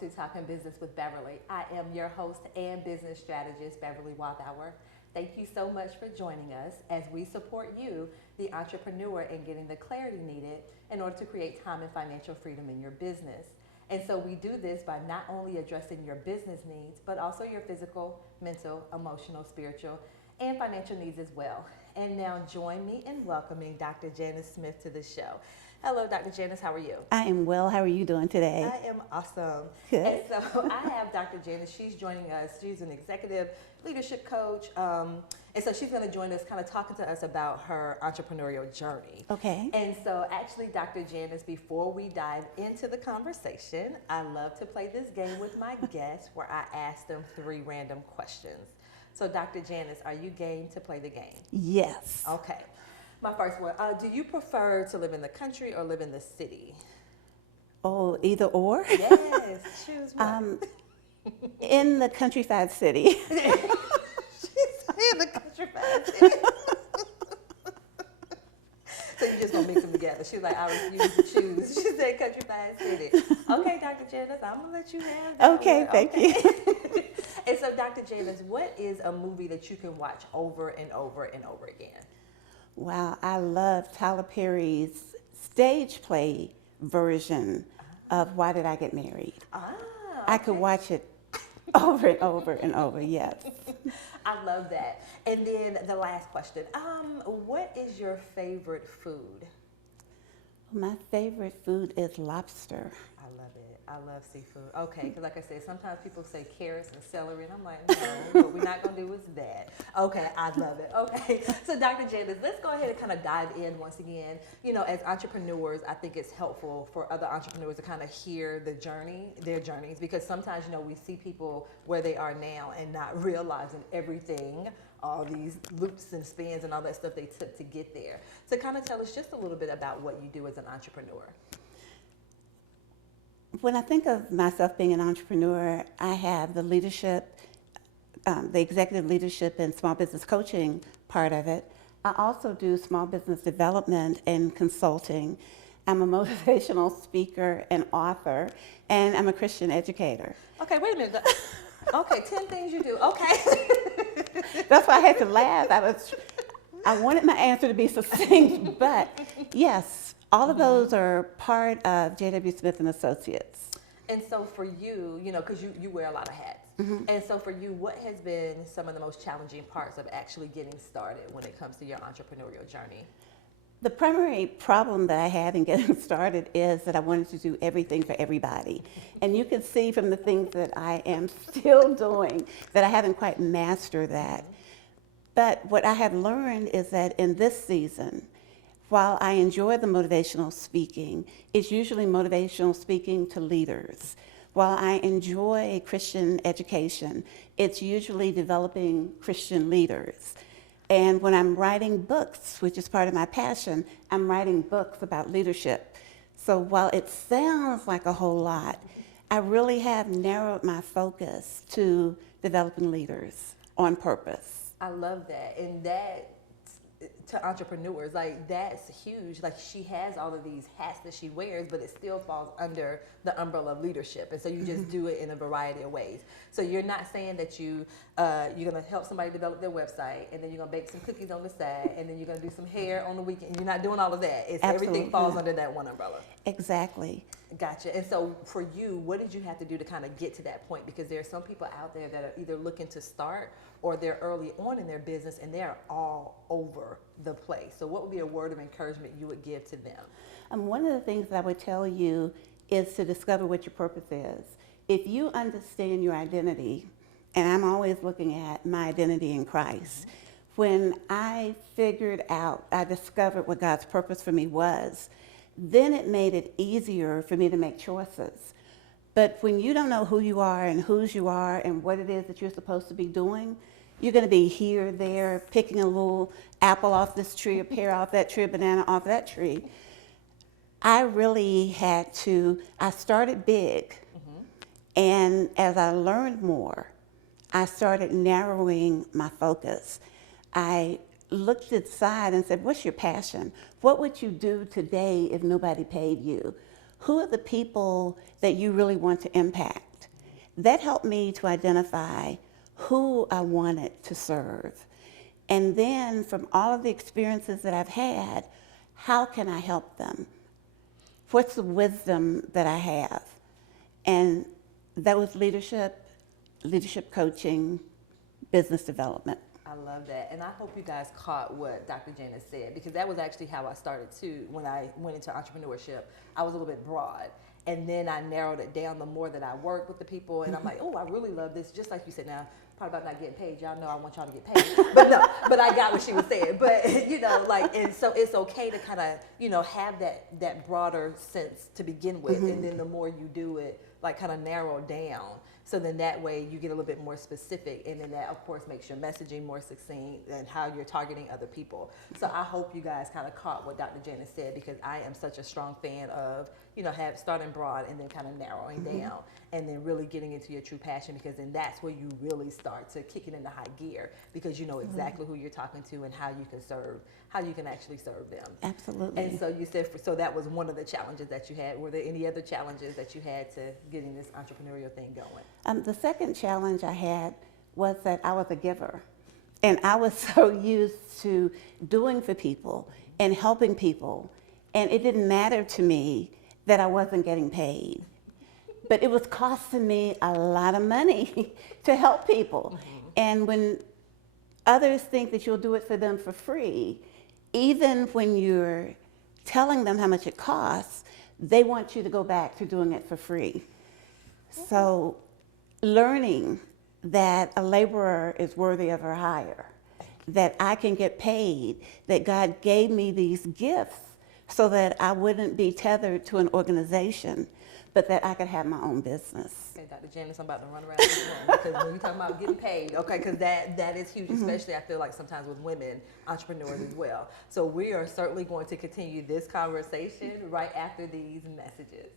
to Talking Business with Beverly. I am your host and business strategist, Beverly Walthour. Thank you so much for joining us as we support you, the entrepreneur, in getting the clarity needed in order to create time and financial freedom in your business. And so we do this by not only addressing your business needs, but also your physical, mental, emotional, spiritual, and financial needs as well. And now join me in welcoming Dr. Janice Smith to the show. Hello, Dr. Janice, how are you? I am well. How are you doing today? I am awesome. Good. And so I have Dr. Janice. She's joining us. She's an executive leadership coach. And so she's going to join us kind of talking to us about her entrepreneurial journey. Okay. And so actually, Dr. Janice, before we dive into the conversation, I love to play this game with my guests where I ask them 3 random questions. So Dr. Janice, are you game to play the game? Yes. Okay. My first one, do you prefer to live in the country or live in the city? Oh, either or? Yes, choose one. In the countryside city. She's in the countryside city. So you just gonna mix them together. She was like, I refuse to choose. She said countryside city. Okay, Dr. Janice, I'm gonna let you have that. Okay, thank you. And so, Dr. Janice, what is a movie that you can watch over and over and over again? Wow, I love Tyler Perry's stage play version of Why Did I Get Married? I could watch it over and over and over, yes. I love that. And then the last question, what is your favorite food? My favorite food is lobster. I love it. I love seafood. Okay, because like I said, sometimes people say carrots and celery, and I'm like, no, what we're not going to do is that. Okay, I love it. Okay, so Dr. Janice, let's go ahead and kind of dive in once again. You know, as entrepreneurs, I think it's helpful for other entrepreneurs to kind of hear their journeys, because sometimes, you know, we see people where they are now and not realizing everything, all these loops and spins and all that stuff they took to get there. So kind of tell us just a little bit about what you do as an entrepreneur. When I think of myself being an entrepreneur, I have the leadership, the executive leadership and small business coaching part of it. I also do small business development and consulting. I'm a motivational speaker and author, and I'm a Christian educator. Okay, wait a minute. Okay, 10 things you do. Okay. That's why I had to laugh. I wanted my answer to be succinct, but yes, all of those are part of J.W. Smith and Associates. And so for you, you know, because you wear a lot of hats. And so for you, what has been some of the most challenging parts of actually getting started when it comes to your entrepreneurial journey? The primary problem that I had in getting started is that I wanted to do everything for everybody. And you can see from the things that I am still doing that I haven't quite mastered that. But what I have learned is that in this season, while I enjoy the motivational speaking, it's usually motivational speaking to leaders. While I enjoy Christian education, it's usually developing Christian leaders. And when I'm writing books, which is part of my passion, I'm writing books about leadership. So while it sounds like a whole lot, I really have narrowed my focus to developing leaders on purpose. I love that. And that, to entrepreneurs, like, that's huge. Like, she has all of these hats that she wears, but it still falls under the umbrella of leadership. And so you just do it in a variety of ways. So you're not saying that you're going to help somebody develop their website, and then you're going to bake some cookies on the side, and then you're going to do some hair on the weekend. You're not doing all of that. It's everything falls under that one umbrella. Exactly. Gotcha. And so for you, what did you have to do to kind of get to that point? Because there are some people out there that are either looking to start or they're early on in their business and they're all over the place. So what would be a word of encouragement you would give to them? One of the things that I would tell you is to discover what your purpose is. If you understand your identity, and I'm always looking at my identity in Christ, when I discovered what God's purpose for me was, then it made it easier for me to make choices. But when you don't know who you are and whose you are and what it is that you're supposed to be doing, you're going to be here, there, picking a little apple off this tree, a pear off that tree, a banana off that tree. I started big. And as I learned more, I started narrowing my focus. I looked inside and said, what's your passion? What would you do today if nobody paid you? Who are the people that you really want to impact? that helped me to identify who I wanted to serve. And then from all of the experiences that I've had, how can I help them? What's the wisdom that I have? And that was leadership coaching, business development. I love that. And I hope you guys caught what Dr. Janice said, because that was actually how I started too. When I went into entrepreneurship, I was a little bit broad. And then I narrowed it down the more that I worked with the people. And I'm like, oh, I really love this. Just like you said, now, probably about not getting paid. Y'all know I want y'all to get paid. But no, but I got what she was saying. But, you know, like, and so it's okay to kind of, you know, have that broader sense to begin with. And then the more you do it, like kind of narrow down. So then that way you get a little bit more specific, and then that of course makes your messaging more succinct and how you're targeting other people. So I hope you guys kind of caught what Dr. Janice said, because I am such a strong fan of, you know, starting broad and then kind of narrowing down, and then really getting into your true passion, because then that's where you really start to kick it into high gear, because you know exactly who you're talking to and how you can actually serve them. Absolutely. And so you said, so that was one of the challenges that you had. Were there any other challenges that you had to getting this entrepreneurial thing going? The second challenge I had was that I was a giver. And I was so used to doing for people and helping people. And it didn't matter to me that I wasn't getting paid. But it was costing me a lot of money to help people. And when others think that you'll do it for them for free, even when you're telling them how much it costs, they want you to go back to doing it for free. So learning that a laborer is worthy of her hire, that I can get paid, that God gave me these gifts so that I wouldn't be tethered to an organization, but that I could have my own business. Okay, Dr. Janice, I'm about to run around this room, because when you're talking about getting paid, okay, because that is huge, especially I feel like sometimes with women entrepreneurs as well. So we are certainly going to continue this conversation right after these messages.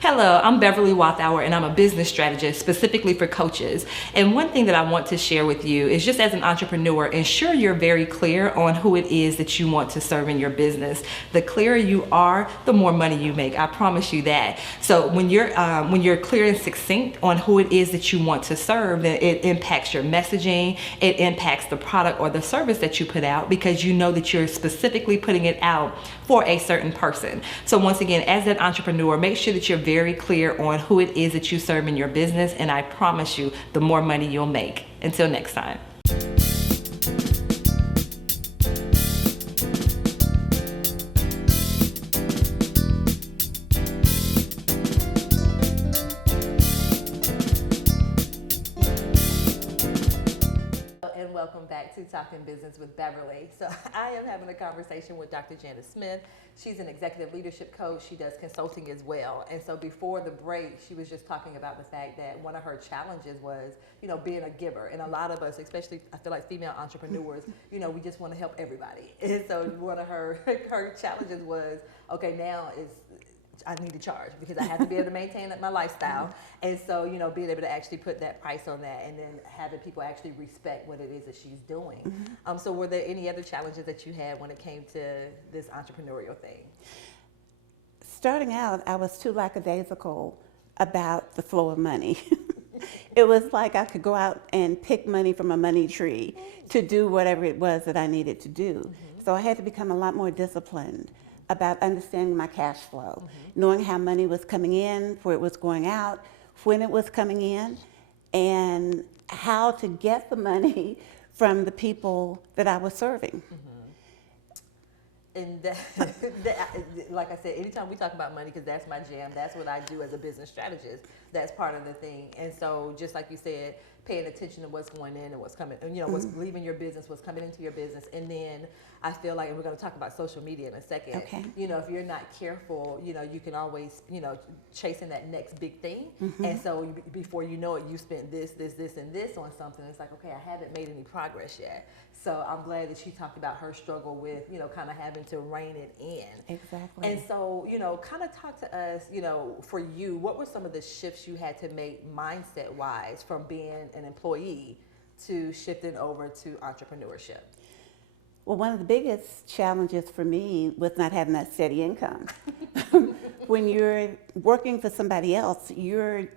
Hello, I'm Beverly Walthour, and I'm a business strategist specifically for coaches. And one thing that I want to share with you is, just as an entrepreneur, ensure you're very clear on who it is that you want to serve in your business. The clearer you are, the more money you make. I promise you that. So when you're clear and succinct on who it is that you want to serve, then it impacts your messaging. It impacts the product or the service that you put out, because you know that you're specifically putting it out for a certain person. So once again, as an entrepreneur, make sure that you're very clear on who it is that you serve in your business, and I promise you, the more money you'll make. Until next time. And welcome back to Talking Business with Beverly. So I am having a conversation with Dr. Janice Smith. She's an executive leadership coach. She does consulting as well. And so before the break, she was just talking about the fact that one of her challenges was, you know, being a giver. And a lot of us, especially I feel like female entrepreneurs, you know, we just want to help everybody. And so one of her challenges was, okay, now is I need to charge, because I have to be able to maintain my lifestyle. And so, you know, being able to actually put that price on that, and then having people actually respect what it is that she's doing. So were there any other challenges that you had when it came to this entrepreneurial thing? Starting out, I was too lackadaisical about the flow of money. It was like I could go out and pick money from a money tree to do whatever it was that I needed to do. So I had to become a lot more disciplined about understanding my cash flow, knowing how money was coming in, where it was going out, when it was coming in, and how to get the money from the people that I was serving. And like I said, anytime we talk about money, because that's my jam, that's what I do as a business strategist. That's part of the thing. And so just like you said, paying attention to what's going in and what's coming, you know, what's leaving your business, what's coming into your business. And then I feel like, and we're going to talk about social media in a second, okay, you know, if you're not careful, you know, you can always, you know, chasing that next big thing. And so before you know it, you spent this, and this on something. It's like, okay, I haven't made any progress yet. So I'm glad that she talked about her struggle with, you know, kind of having having to rein it in. Exactly. And so, kind of talk to us, for you, what were some of the shifts you had to make mindset wise from being an employee to shifting over to entrepreneurship? Well, one of the biggest challenges for me was not having that steady income. When you're working for somebody else, you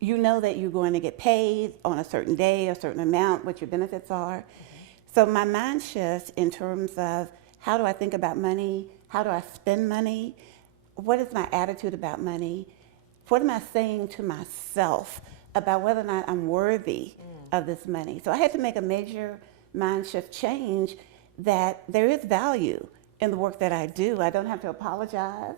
know that you're going to get paid on a certain day, a certain amount, what your benefits are. Mm-hmm. So my mind shifts in terms of how do I think about money? How do I spend money? What is my attitude about money? What am I saying to myself about whether or not I'm worthy of this money? So I had to make a major mind shift change that there is value in the work that I do. I don't have to apologize.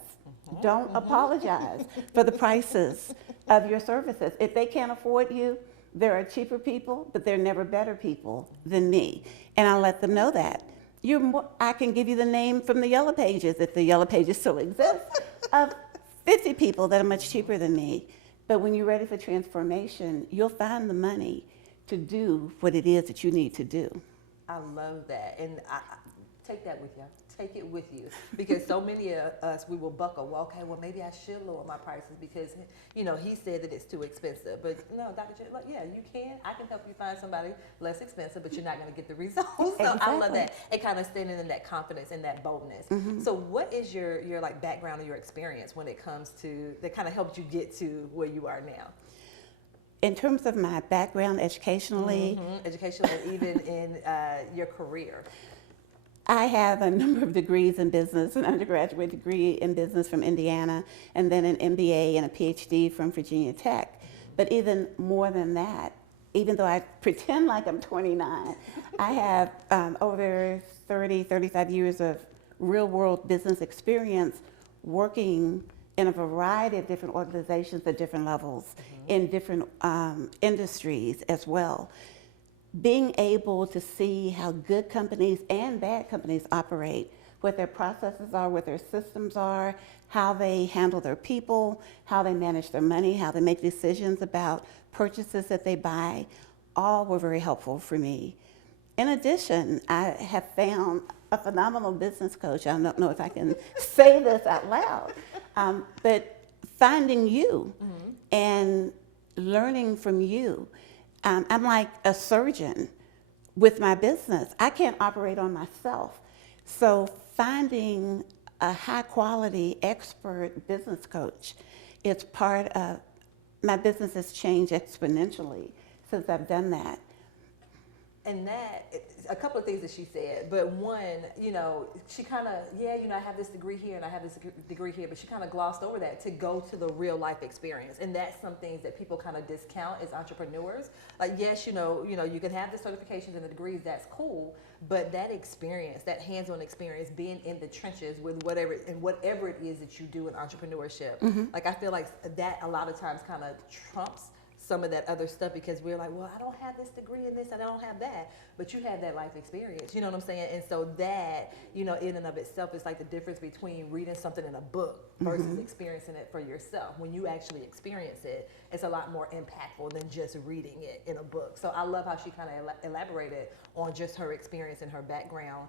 Don't apologize for the prices of your services. If they can't afford you, there are cheaper people, but there are never better people than me. And I let them know that. I can give you the name from the Yellow Pages, if the Yellow Pages still exist, of 50 people that are much cheaper than me. But when you're ready for transformation, you'll find the money to do what it is that you need to do. I love that. And I take that with you. Take it with you. Because so many of us, we will buckle. Well, okay, well, maybe I should lower my prices because, he said that it's too expensive. But no, Dr. J, yeah, you can. I can help you find somebody less expensive, but you're not going to get the results. So Exactly. I love that. And kind of standing in that confidence and that boldness. Mm-hmm. So what is your like background or your experience when it comes to, that kind of helped you get to where you are now? In terms of my background educationally, even in your career. I have a number of degrees in business, an undergraduate degree in business from Indiana, and then an MBA and a PhD from Virginia Tech. But even more than that, even though I pretend like I'm 29, I have over 30, 35 years of real-world business experience working in a variety of different organizations at different levels, in different industries as well. Being able to see how good companies and bad companies operate, what their processes are, what their systems are, how they handle their people, how they manage their money, how they make decisions about purchases that they buy, all were very helpful for me. In addition, I have found a phenomenal business coach. I don't know if I can say this out loud, but finding you and learning from you. I'm like a surgeon with my business. I can't operate on myself. So finding a high quality expert business coach is part of, my business has changed exponentially since I've done that. And that, a couple of things that she said, but one, she kind of, I have this degree here and I have this degree here, but she kind of glossed over that to go to the real life experience. And that's some things that people kind of discount as entrepreneurs. Like, yes, you can have the certifications and the degrees, that's cool, but that experience, that hands-on experience, being in the trenches with whatever it is that you do in entrepreneurship, like I feel like that a lot of times kind of trumps some of that other stuff because we're like, well, I don't have this degree in this and I don't have that, but you have that life experience, you know what I'm saying? And so that, in and of itself is like the difference between reading something in a book versus experiencing it for yourself. When you actually experience it, it's a lot more impactful than just reading it in a book. So I love how she kind of elaborated on just her experience and her background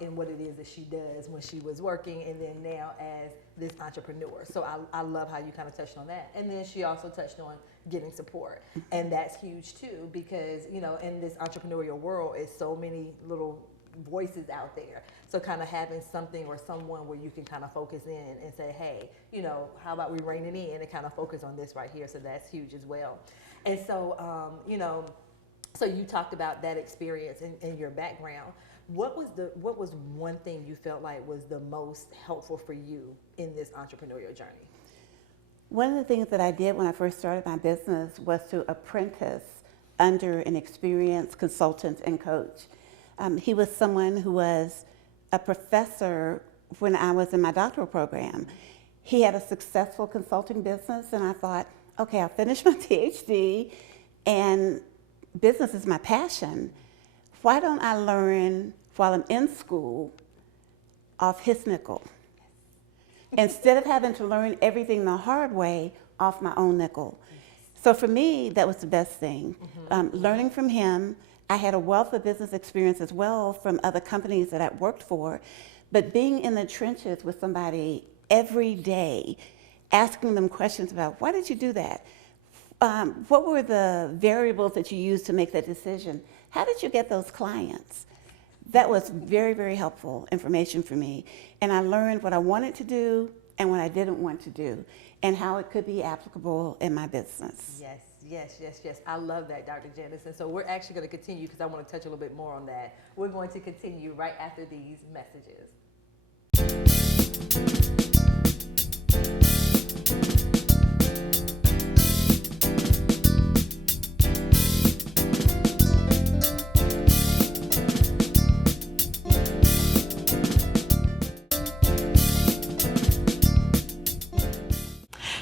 in what it is that she does when she was working and then now as this entrepreneur. So I love how you kind of touched on that. And then she also touched on getting support. And that's huge too because, in this entrepreneurial world, it's so many little voices out there. So kind of having something or someone where you can kind of focus in and say, hey, how about we rein it in and kind of focus on this right here. So that's huge as well. And so, so you talked about that experience in your background. What was one thing you felt like was the most helpful for you in this entrepreneurial journey? One of the things that I did when I first started my business was to apprentice under an experienced consultant and coach. He was someone who was a professor when I was in my doctoral program. He had a successful consulting business, and I thought, okay, I'll finish my PhD, and business is my passion. Why don't I learn while I'm in school off his nickel? Instead of having to learn everything the hard way off my own nickel. So for me, that was the best thing. Learning from him. I had a wealth of business experience as well from other companies that I worked for, But being in the trenches with somebody every day, asking them questions about, why did you do that? What were the variables that you used to make that decision? How did you get those clients? That was very, very helpful information for me. And I learned what I wanted to do and what I didn't want to do, and how it could be applicable in my business. Yes, yes, yes, yes. I love that, Dr. Janice. And so we're actually going to continue because I want to touch a little bit more on that. We're going to continue right after these messages.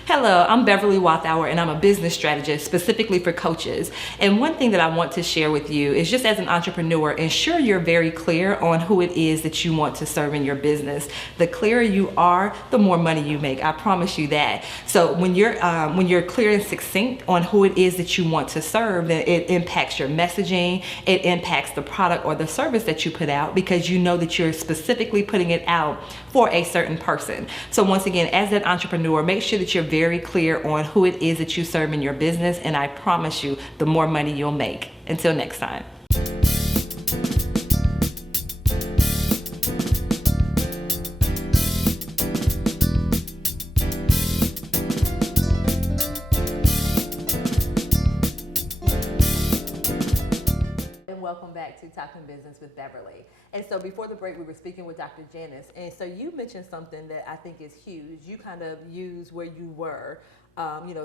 Hello, I'm Beverly Walthour, and I'm a business strategist specifically for coaches. And one thing that I want to share with you is, just as an entrepreneur, ensure you're very clear on who it is that you want to serve in your business. The clearer you are, the more money you make. I promise you that. So when you're clear and succinct on who it is that you want to serve, then it impacts your messaging. It impacts the product or the service that you put out, because you know that you're specifically putting it out for a certain person. So once again, as an entrepreneur, make sure that you're very clear on who it is that you serve in your business, and I promise you, the more money you'll make. Until next time. Welcome back to Talking Business with Beverly. And so before the break, we were speaking with Dr. Janice. And so you mentioned something that I think is huge. You kind of use where you were,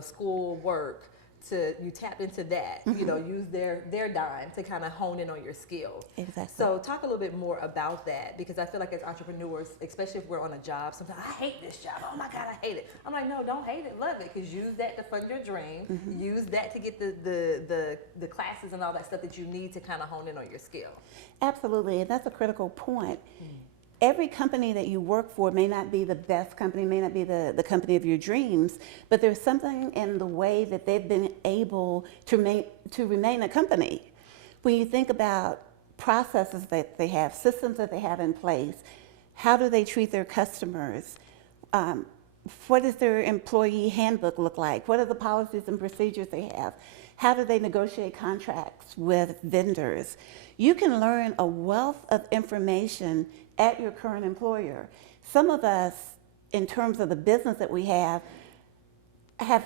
school, work, you tapped into that, use their dime to kind of hone in on your skills. Exactly. So talk a little bit more about that, because I feel like as entrepreneurs, especially if we're on a job, sometimes I hate this job. Oh my God, I hate it. I'm like, no, don't hate it, love it, because use that to fund your dream. Mm-hmm. Use that to get the classes and all that stuff that you need to kind of hone in on your skill. Absolutely, and that's a critical point. Every company that you work for may not be the best company, may not be the company of your dreams, but there's something in the way that they've been able to remain a company. When you think about processes that they have, systems that they have in place, how do they treat their customers? What does their employee handbook look like? What are the policies and procedures they have? How do they negotiate contracts with vendors? You can learn a wealth of information at your current employer. Some of us, in terms of the business that we have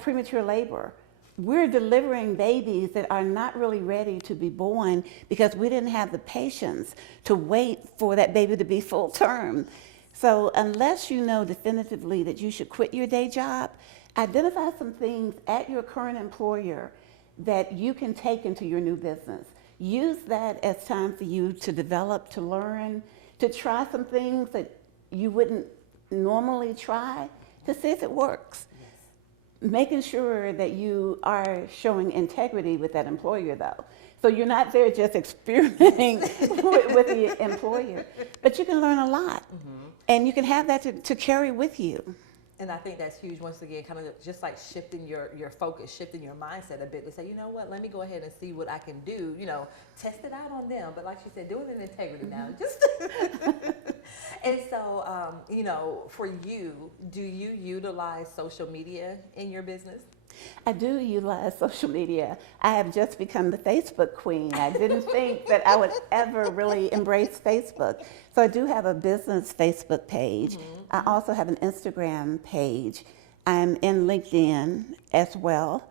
premature labor. We're delivering babies that are not really ready to be born because we didn't have the patience to wait for that baby to be full term. So unless you know definitively that you should quit your day job, identify some things at your current employer that you can take into your new business. Use that as time for you to develop, to learn, to try some things that you wouldn't normally try to see if it works. Yes. Making sure that you are showing integrity with that employer, though. So you're not there just experimenting with the employer, but you can learn a lot. Mm-hmm. And you can have that to carry with you. And I think that's huge, once again, kind of just like shifting your focus, shifting your mindset a bit to say, you know what, let me go ahead and see what I can do, test it out on them. But like she said, do it in integrity now. And so, for you, do you utilize social media in your business? I do utilize social media. I have just become the Facebook queen. I didn't think that I would ever really embrace Facebook. So I do have a business Facebook page. Mm-hmm. I also have an Instagram page. I'm in LinkedIn as well.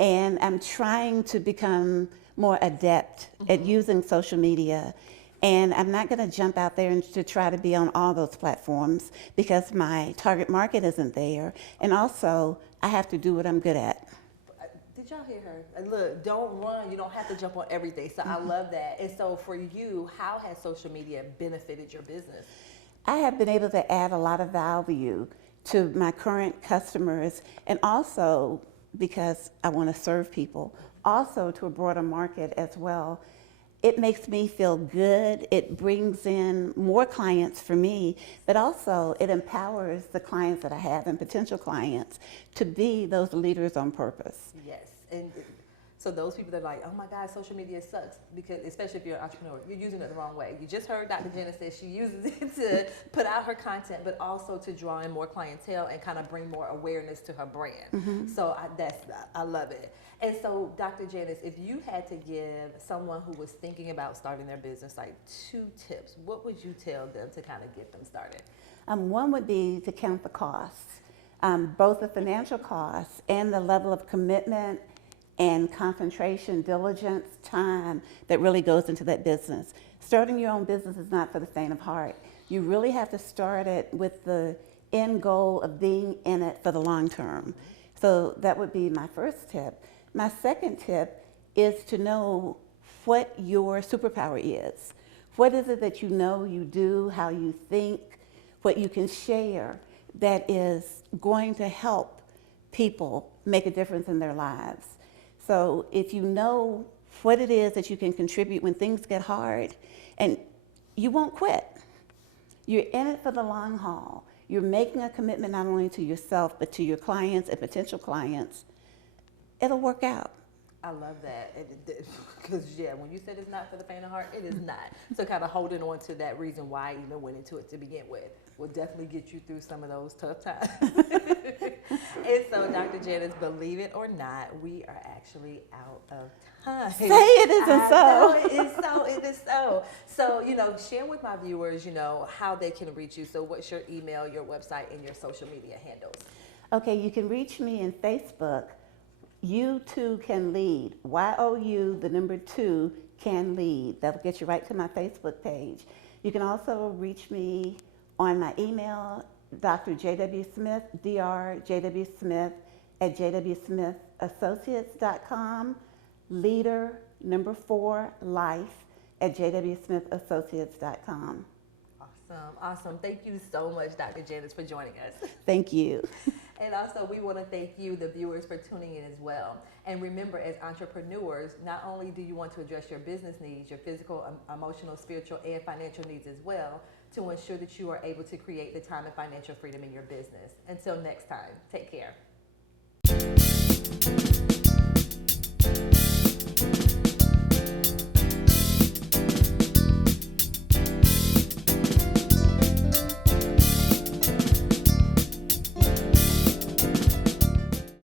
And I'm trying to become more adept at using social media. And I'm not going to jump out there and to try to be on all those platforms because my target market isn't there. And also, I have to do what I'm good at. Did y'all hear her? Look, don't run. You don't have to jump on everything. So I love that. And so for you, how has social media benefited your business? I have been able to add a lot of value to my current customers, and also because I want to serve people, also to a broader market as well. It makes me feel good. It brings in more clients for me, but also it empowers the clients that I have and potential clients to be those leaders on purpose. Yes. And So those people that are like, oh my God, social media sucks, because especially if you're an entrepreneur, you're using it the wrong way. You just heard Dr. Jenna say she uses it to put out her content, but also to draw in more clientele and kind of bring more awareness to her brand. So I love it. And so, Dr. Janice, if you had to give someone who was thinking about starting their business like 2 tips, what would you tell them to kind of get them started? One would be to count the costs, both the financial costs and the level of commitment and concentration, diligence, time that really goes into that business. Starting your own business is not for the faint of heart. You really have to start it with the end goal of being in it for the long term. So that would be my first tip. My second tip is to know what your superpower is. What is it that you know you do, how you think, what you can share that is going to help people make a difference in their lives. So if you know what it is that you can contribute when things get hard, and you won't quit. You're in it for the long haul. You're making a commitment not only to yourself, but to your clients and potential clients. It'll work out. I love that, because when you said it's not for the faint of heart, it is not. So kind of holding on to that reason why you even went into it to begin with will definitely get you through some of those tough times. And so, Dr. Janice, believe it or not, we are actually out of time. Say it isn't so. It is so. It is so. So, share with my viewers, how they can reach you. So what's your email, your website, and your social media handles? Okay, you can reach me in Facebook. You Too Can Lead. YOU, the number 2, can lead. That'll get you right to my Facebook page. You can also reach me on my email, Dr. J.W. Smith, Dr. J.W. Smith at jwsmithassociates.com. Leader, number 4, life at jwsmithassociates.com. Awesome. Thank you so much, Dr. Janice, for joining us. Thank you. And also, we want to thank you, the viewers, for tuning in as well. And remember, as entrepreneurs, not only do you want to address your business needs, your physical, emotional, spiritual, and financial needs as well, to ensure that you are able to create the time and financial freedom in your business. Until next time, take care.